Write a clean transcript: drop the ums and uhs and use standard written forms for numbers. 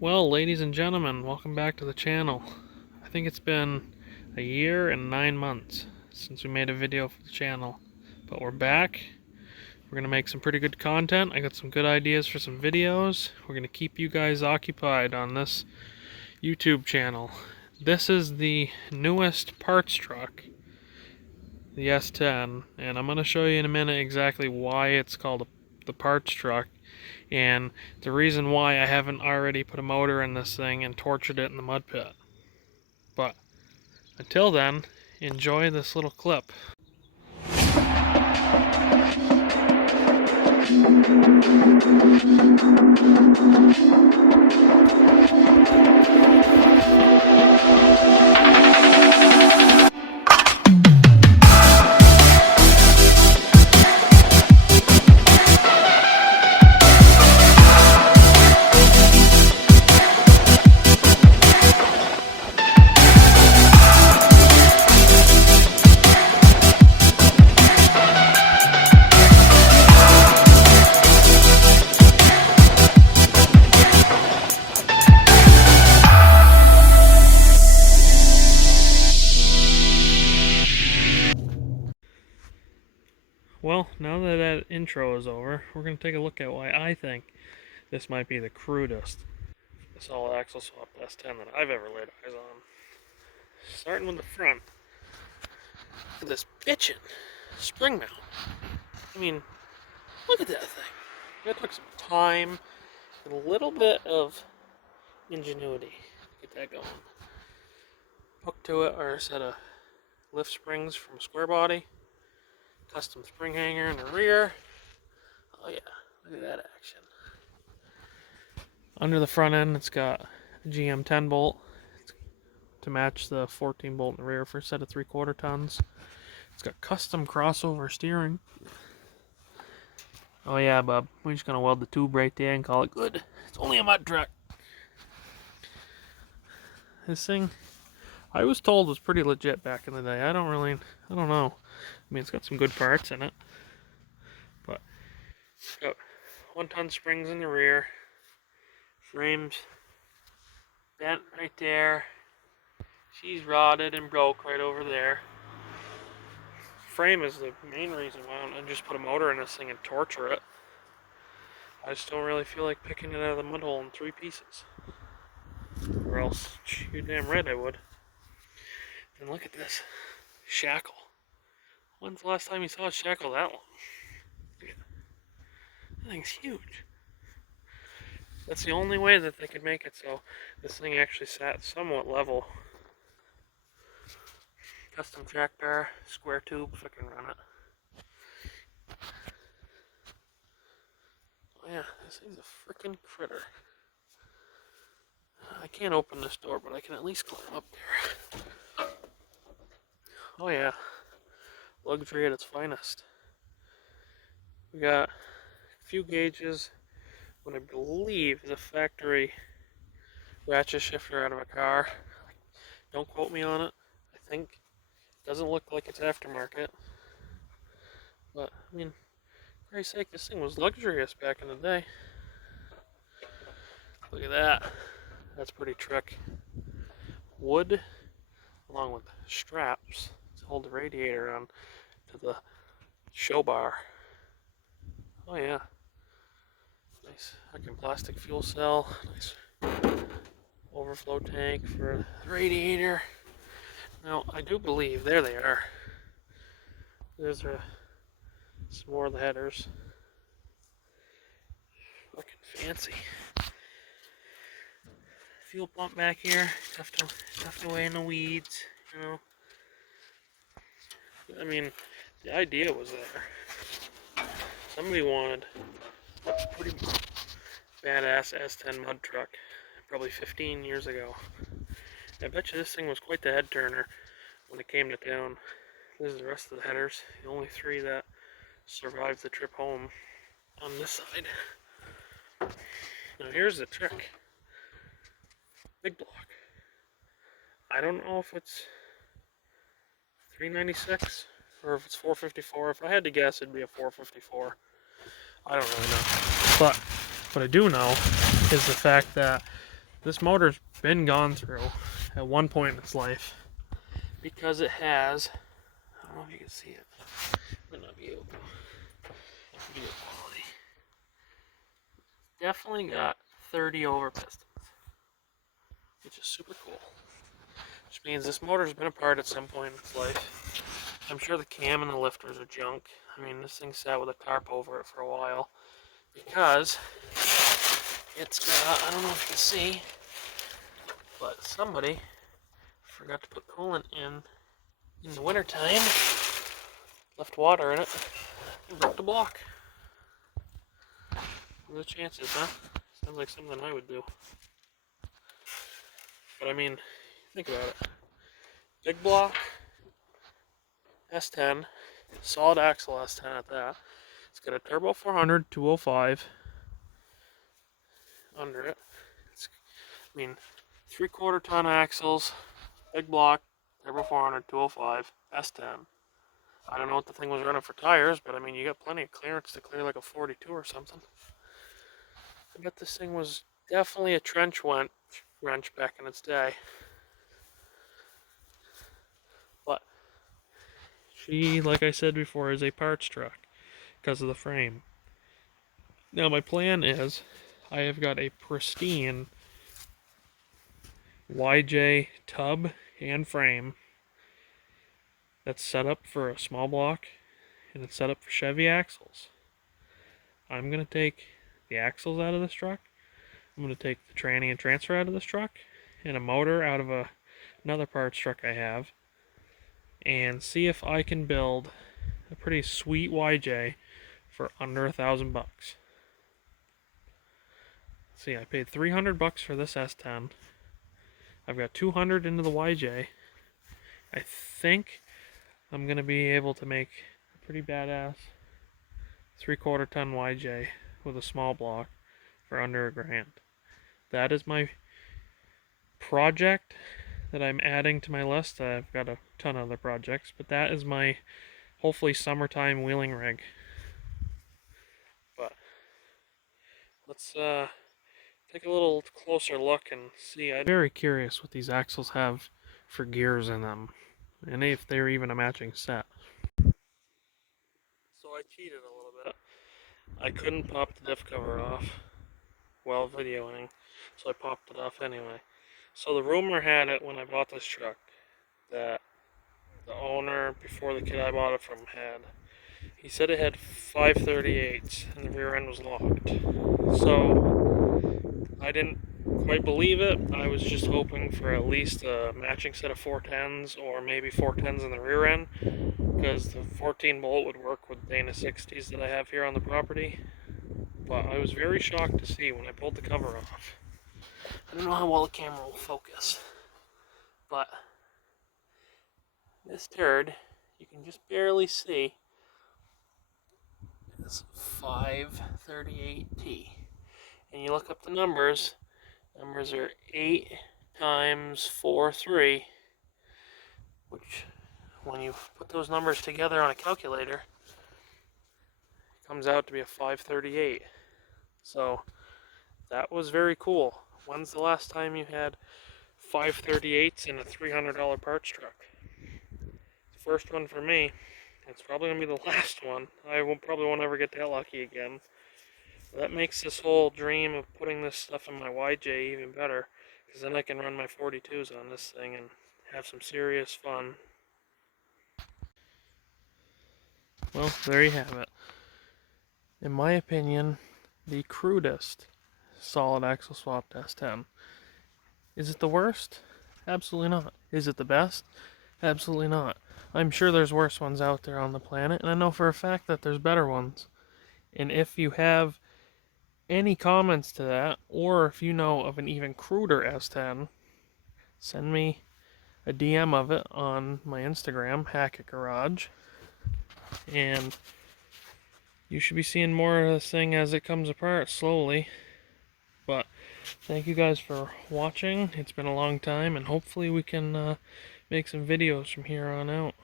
Well, ladies and gentlemen, welcome back to the channel. I think it's been a year and 9 months since we made a video for the channel, but we're back. We're gonna make some pretty good content. I got some good ideas for some videos. We're gonna keep you guys occupied on this YouTube channel. This is the newest parts truck, the S10, and I'm gonna show you in a minute exactly why it's called the parts truck and the reason why I haven't already put a motor in this thing and tortured it in the mud pit. But until then, enjoy this little clip. Well, now that intro is over, we're going to take a look at why I think this might be the crudest solid axle swap S10 that I've ever laid eyes on. Starting with the front, this bitchin' spring mount. I mean, look at that thing. It took some time and a little bit of ingenuity to get that going. Hooked to it are a set of lift springs from Square Body. Custom spring hanger in the rear. Oh yeah, look at that action. Under the front end, it's got a GM 10 bolt to match the 14 bolt in the rear for a set of 3/4 tons. It's got custom crossover steering. Oh yeah, bub, we're just gonna weld the tube right there and call it good. It's only a mud truck. This thing, I was told, was pretty legit back in the day. I don't know. I mean, it's got some good parts in it, but it's got 1-ton springs in the rear, frames bent right there, she's rotted and broke right over there. Frame is the main reason why I don't just put a motor in this thing and torture it. I just don't really feel like picking it out of the mud hole in 3 pieces, or else you're damn right I would. And look at this shackle. When's the last time you saw a shackle that long? That thing's huge. That's the only way that they could make it so this thing actually sat somewhat level. Custom track bar, square tube if I can run it. Oh yeah, this thing's a freaking critter. I can't open this door, but I can at least climb up there. Oh yeah, luxury at its finest. We got a few gauges, what I believe is a factory ratchet shifter out of a car. Don't quote me on it. I think it doesn't look like it's aftermarket. But, I mean, for Christ's sake, this thing was luxurious back in the day. Look at that. That's pretty trick. Wood, along with straps to hold the radiator on to the show bar. Oh yeah. Nice fucking plastic fuel cell. Nice overflow tank for the radiator. Now, I do believe, there they are. There's some more of the headers. Fucking fancy. Fuel pump back here, tucked away in the weeds, you know. I mean, the idea was there. Somebody wanted a pretty badass S10 mud truck, probably 15 years ago. I bet you this thing was quite the head turner when it came to town. This is the rest of the headers, the only 3 that survived the trip home on this side. Now here's the trick. Big block. I don't know if it's 396 or if it's 454. If I had to guess, it'd be a 454. I don't really know. But what I do know is the fact that This motor's been gone through at one point in its life because it has, I don't know if you can see it, might not be able to, video quality. Definitely got 30 over pistons, which is super cool. Which means this motor's been apart at some point in its life. I'm sure the cam and the lifters are junk. I mean, this thing sat with a tarp over it for a while because it's got, I don't know if you can see, but somebody forgot to put coolant in the wintertime, left water in it, and broke the block. What are the chances, huh? Sounds like something I would do. But I mean, think about it. Big block, S10, solid axle S10 at that. It's got a turbo 400 205 under it. I mean, 3/4 ton axles, big block, turbo 400 205 S10. I don't know what the thing was running for tires, but I mean, you got plenty of clearance to clear like a 42 or something. I bet this thing was definitely a trench wrench back in its day. But she, like I said before, is a parts truck because of the frame. Now my plan is, I have got a pristine YJ tub and frame that's set up for a small block and it's set up for Chevy axles. I'm going to take the axles out of this truck. I'm going to take the tranny and transfer out of this truck and a motor out of another parts truck I have and see if I can build a pretty sweet YJ for under $1,000 bucks. See, I paid $300 for this S10. I've got 200 into the YJ. I think I'm gonna be able to make a pretty badass 3/4 ton YJ with a small block for under $1,000. That is my project that I'm adding to my list. I've got a ton of other projects, but that is my hopefully summertime wheeling rig. But let's take a little closer look and see. I'm very curious what these axles have for gears in them, and if they're even a matching set. So I cheated a little bit. I couldn't pop the diff cover off while videoing, so I popped it off anyway. So the rumor had it when I bought this truck that the owner, before the kid I bought it from, had. He said it had 538s and the rear end was locked. So I didn't quite believe it. I was just hoping for at least a matching set of 410s or maybe 410s in the rear end, because the 14 bolt would work with Dana 60s that I have here on the property. But I was very shocked to see when I pulled the cover off. I don't know how well the camera will focus, but this turd, you can just barely see, is 538T. And you look up the numbers are 8 times 43, which when you put those numbers together on a calculator, it comes out to be a 538. So that was very cool. When's the last time you had 538s in a $300 parts truck? First one for me. It's probably going to be the last one. I probably won't ever get that lucky again. That makes this whole dream of putting this stuff in my YJ even better, because then I can run my 42s on this thing and have some serious fun. Well, there you have it. In my opinion, the crudest solid axle swapped S10. Is it the worst? Absolutely not. Is it the best? Absolutely not. I'm sure there's worse ones out there on the planet, and I know for a fact that there's better ones. And if you have any comments to that, or if you know of an even cruder S10, send me a DM of it on my Instagram, Hackett Garage, and you should be seeing more of this thing as it comes apart slowly. But thank you guys for watching. It's been a long time, and hopefully we can make some videos from here on out.